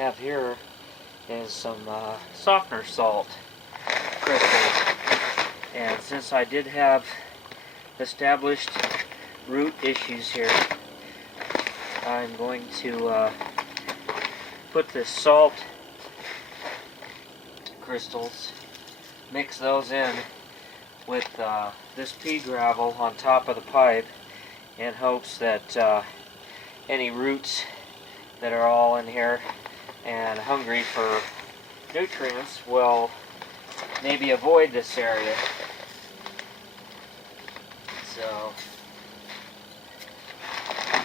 have here is some softener salt crystals. And since I did have established root issues here, I'm going to put this salt crystals, mix those in with this pea gravel on top of the pipe in hopes that any roots that are all in here and hungry for nutrients will maybe avoid this area. So,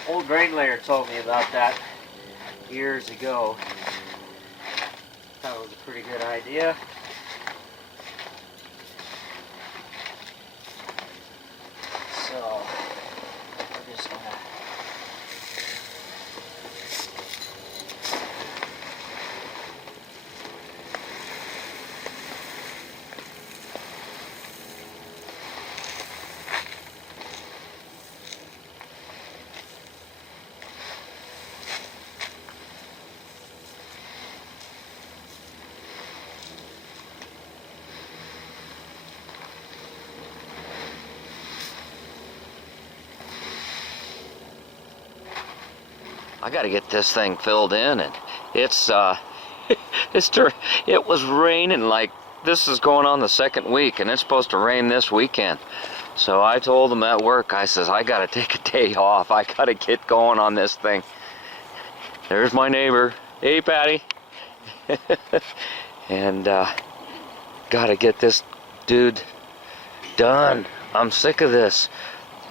old grain layer told me about that years ago. Thought it was a pretty good idea. So, we're just gonna I got to get this thing filled in, and it's it was raining like this is going on the second week, and it's supposed to rain this weekend. So I told them at work, I says, I got to take a day off. I got to get going on this thing. There's my neighbor. Hey, Patty. And got to get this dude done. I'm sick of this.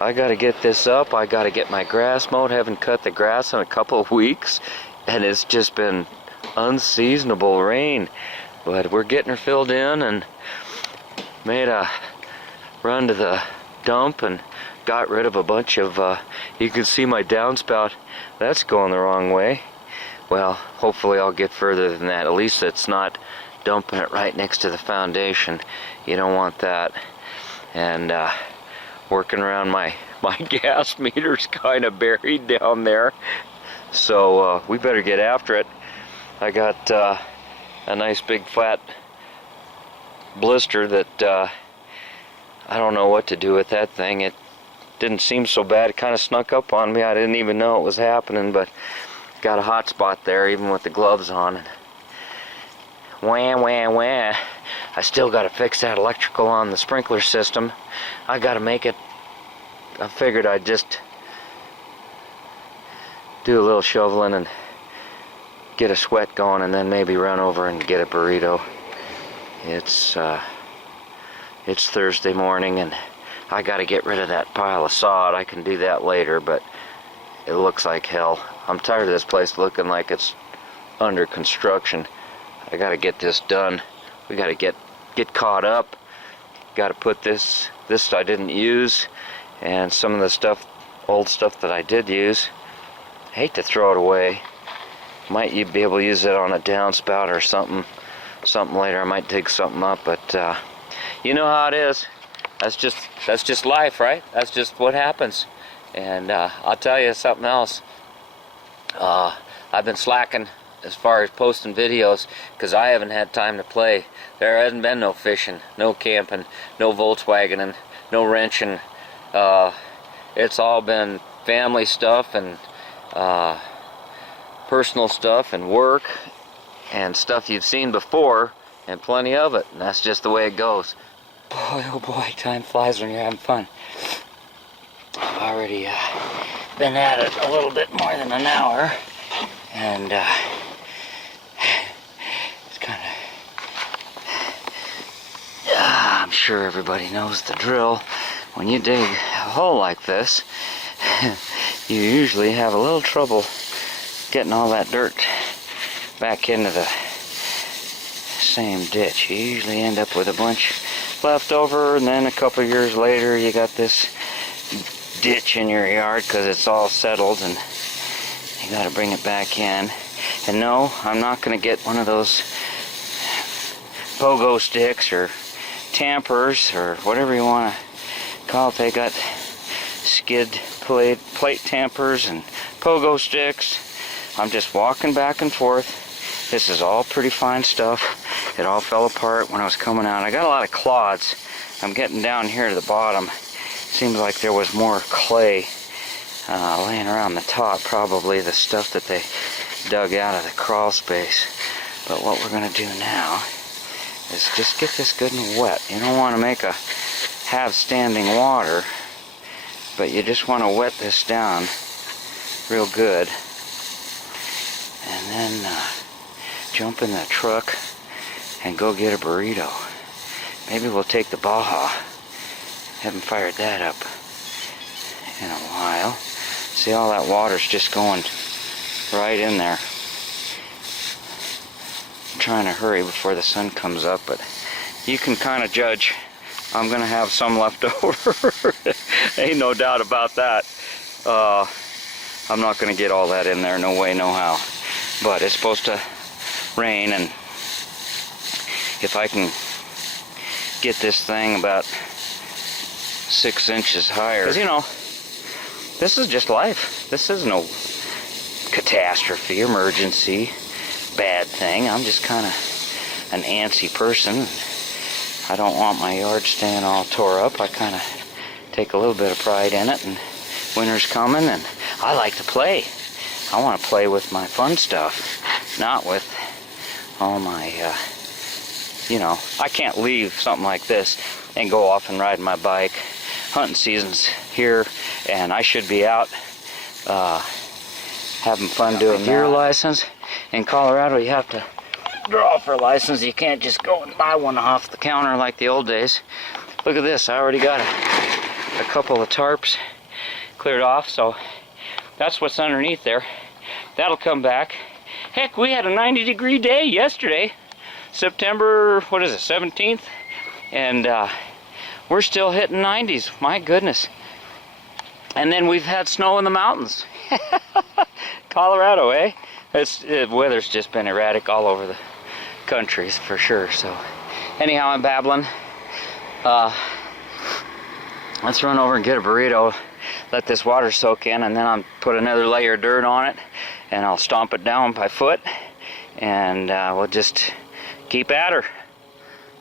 I gotta get this up. I gotta get my grass mowed. Haven't cut the grass in a couple of weeks, and it's just been unseasonable rain. But we're getting her filled in, and made a run to the dump and got rid of a bunch of you can see my downspout, that's going the wrong way. Well, hopefully I'll get further than that. At least it's not dumping it right next to the foundation. You don't want that. And working around my gas meter's kind of buried down there, so we better get after it. I got a nice big flat blister that I don't know what to do with that thing. It didn't seem so bad. It kind of snuck up on me. I didn't even know it was happening, but got a hot spot there even with the gloves on. And wah wah wah. I still got to fix that electrical on the sprinkler system. I got to make it. I figured I'd just do a little shoveling and get a sweat going, and then maybe run over and get a burrito. It's Thursday morning, and I got to get rid of that pile of sod. I can do that later, but it looks like hell. I'm tired of this place looking like it's under construction. I got to get this done. We got to get caught up. Got to put this I didn't use, and some of the stuff, old stuff that I did use. I hate to throw it away. Might you be able to use it on a downspout or something later. I might dig something up, but you know how it is. That's just life, right? That's just what happens. And I'll tell you something else. I've been slacking as far as posting videos because I haven't had time to play. There hasn't been no fishing, no camping, no Volkswagening, no wrenching. It's all been family stuff and personal stuff and work and stuff you've seen before, and plenty of it, and that's just the way it goes. Boy, oh boy, time flies when you're having fun. I've already been at it a little bit more than an hour, and it's kind of... I'm sure everybody knows the drill. When you dig a hole like this, you usually have a little trouble getting all that dirt back into the same ditch. You usually end up with a bunch left over, and then a couple of years later you got this ditch in your yard because it's all settled, and you got to bring it back in. And no, I'm not going to get one of those pogo sticks or tampers or whatever you want to call it. They got skid plate tampers and pogo sticks. I'm just walking back and forth, This is all pretty fine stuff. It all fell apart when I was coming out. I got a lot of clods. I'm getting down here to the bottom. Seems like there was more clay laying around the top, probably the stuff that they dug out of the crawl space. But what we're going to do now is just get this good and wet. You don't want to have standing water, but you just want to wet this down real good. And then jump in the truck and go get a burrito. Maybe we'll take the Baja. Haven't fired that up in a while. See, all that water's just going right in there. I'm trying to hurry before the sun comes up, but you can kind of judge. I'm gonna have some left over. Ain't no doubt about that. I'm not gonna get all that in there, no way, no how. But it's supposed to rain, and if I can get this thing about 6 inches higher, 'cause you know, this is just life. This is no catastrophe, emergency, bad thing. I'm just kind of an antsy person. I don't want my yard staying all tore up. I kind of take a little bit of pride in it, and winter's coming, and I like to play. I want to play with my fun stuff, not with all my, you know, I can't leave something like this and go off and ride my bike. Hunting season's here, and I should be out having fun doing that. Deer license in Colorado, you have to draw for a license. You can't just go and buy one off the counter like the old days. Look at this, I already got a couple of tarps cleared off, so that's what's underneath there. That'll come back. Heck, we had a 90-degree day yesterday, September, what is it, 17th? And we're still hitting 90s, my goodness. And then we've had snow in the mountains. Colorado, eh? The weather's just been erratic all over the country for sure. So anyhow, I'm babbling. Let's run over and get a burrito, let this water soak in, and then I'll put another layer of dirt on it, and I'll stomp it down by foot, and we'll just keep at her.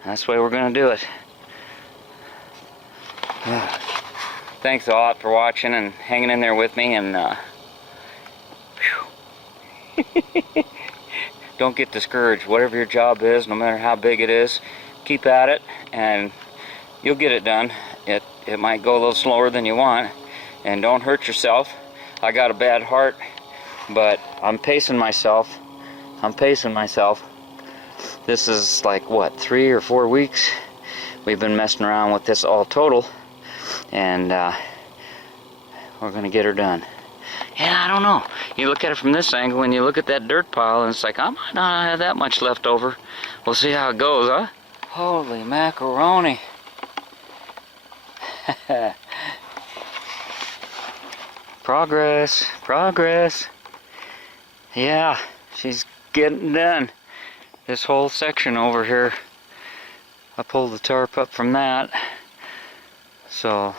That's the way we're going to do it. Thanks a lot for watching and hanging in there with me, and don't get discouraged. Whatever your job is, no matter how big it is, keep at it and you'll get it done. It might go a little slower than you want, and don't hurt yourself. I got a bad heart, but I'm pacing myself. This is like, what, 3 or 4 weeks we've been messing around with this all total, and we're gonna get her done. Yeah, I don't know. You look at it from this angle, and you look at that dirt pile, and it's like, I might not have that much left over. We'll see how it goes, huh? Holy macaroni. Progress, progress. Yeah, she's getting done. This whole section over here, I pulled the tarp up from that. So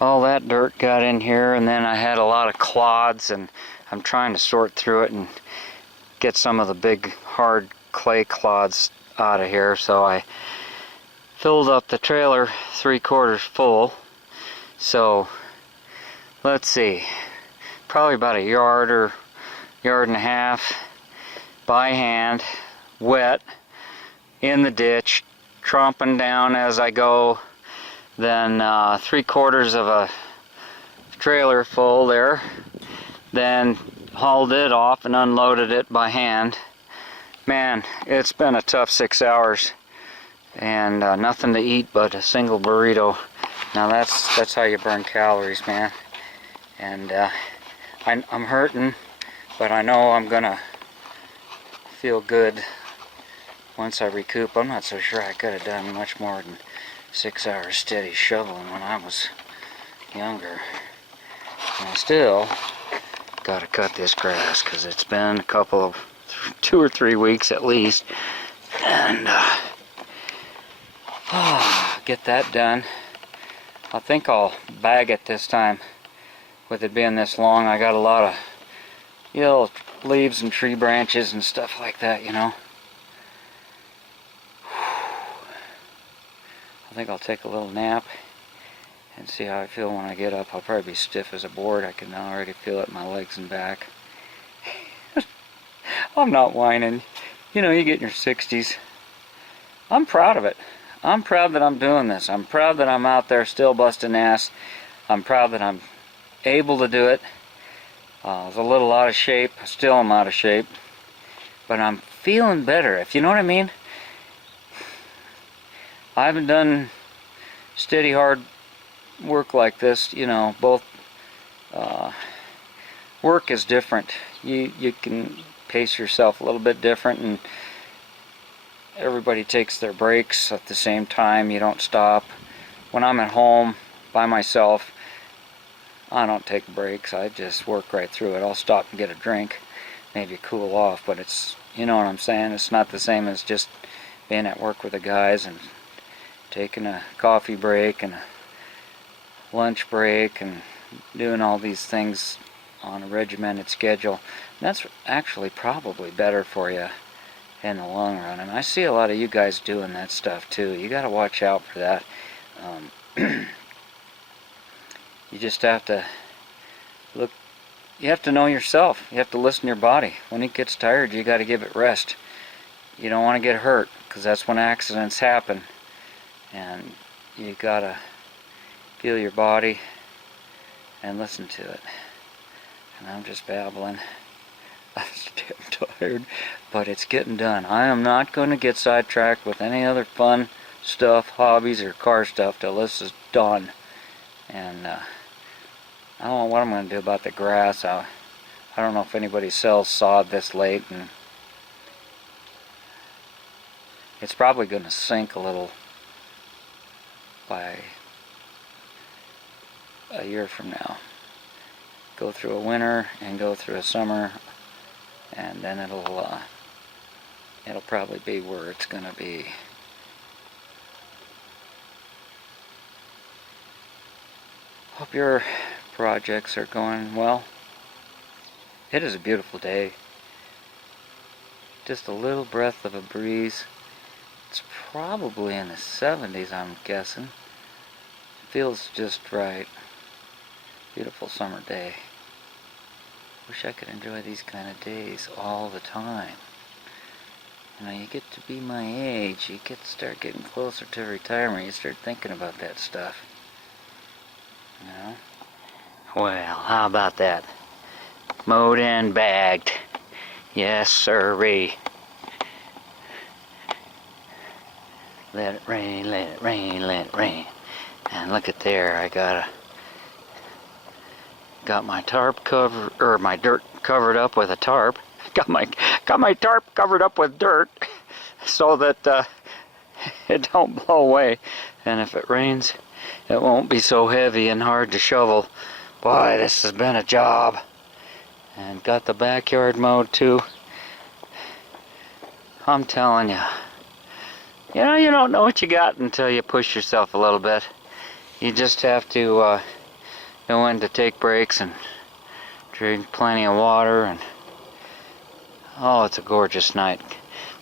all that dirt got in here, and then I had a lot of clods, and I'm trying to sort through it and get some of the big hard clay clods out of here. So I filled up the trailer 3/4 full. So let's see, probably about a yard or yard and a half by hand, wet, in the ditch, tromping down as I go. Then 3/4 of a trailer full there. Then hauled it off and unloaded it by hand. Man, it's been a tough 6 hours, and nothing to eat but a single burrito. Now that's how you burn calories, man. And I'm hurting, but I know I'm gonna feel good once I recoup. I'm not so sure I could have done much more than 6 hours steady shoveling when I was younger. And I still gotta cut this grass, because it's been a couple of 2 or 3 weeks at least, and get that done. I think I'll bag it this time. With it being this long, I got a lot of, you know, leaves and tree branches and stuff like that, you know. I think I'll take a little nap and see how I feel when I get up. I'll probably be stiff as a board. I can already feel it in my legs and back. I'm not whining. You know, you get in your 60s. I'm proud of it. I'm proud that I'm doing this. I'm proud that I'm out there still busting ass. I'm proud that I'm able to do it. I was a little out of shape. Still am out of shape. But I'm feeling better, if you know what I mean. I haven't done steady, hard work like this, you know. Both work is different. You can pace yourself a little bit different, and everybody takes their breaks at the same time. You don't stop. When I'm at home by myself, I don't take breaks. I just work right through it. I'll stop and get a drink, maybe cool off, but it's, you know what I'm saying, it's not the same as just being at work with the guys and taking a coffee break and a lunch break and doing all these things on a regimented schedule. And that's actually probably better for you in the long run. And I see a lot of you guys doing that stuff too. You got to watch out for that. You just have to look. You have to know yourself. You have to listen to your body. When it gets tired, you got to give it rest. You don't want to get hurt, because that's when accidents happen. And you got to feel your body and listen to it. And I'm just babbling. I'm damn tired, but it's getting done. I am not going to get sidetracked with any other fun stuff, hobbies, or car stuff till this is done. And I don't know what I'm going to do about the grass. I don't know if anybody sells sod this late, and it's probably going to sink a little by a year from now. Go through a winter and go through a summer, and then it'll probably be where it's going to be. Hope your projects are going well. It is a beautiful day. Just a little breath of a breeze. It's probably in the 70s, I'm guessing. Feels just right. Beautiful summer day. Wish I could enjoy these kind of days all the time. You know, you get to be my age, you start getting closer to retirement, you start thinking about that stuff. You know? Well, how about that? Mowed and bagged. Yes, sirree. Let it rain, let it rain, let it rain. And look at there, I got my tarp cover, or my dirt covered up with a tarp. Got my tarp covered up with dirt so that it don't blow away. And if it rains, it won't be so heavy and hard to shovel. Boy, this has been a job. And got the backyard mowed too. I'm telling you. You know, you don't know what you got until you push yourself a little bit. You just have to know when to take breaks and drink plenty of water. And oh, it's a gorgeous night.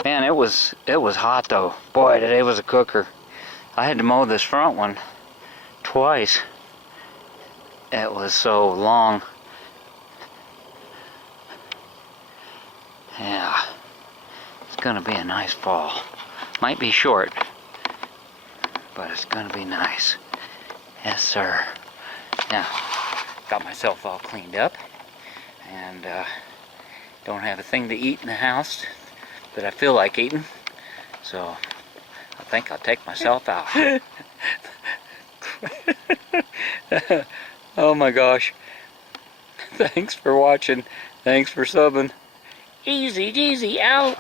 Man, it was hot though. Boy, today was a cooker. I had to mow this front one twice. It was so long. Yeah, it's gonna be a nice fall. Might be short, but it's gonna be nice. Yes, sir. Now, got myself all cleaned up, and don't have a thing to eat in the house that I feel like eating, so I think I'll take myself out. Oh my gosh. Thanks for watching. Thanks for subbing. TheEZGZ out.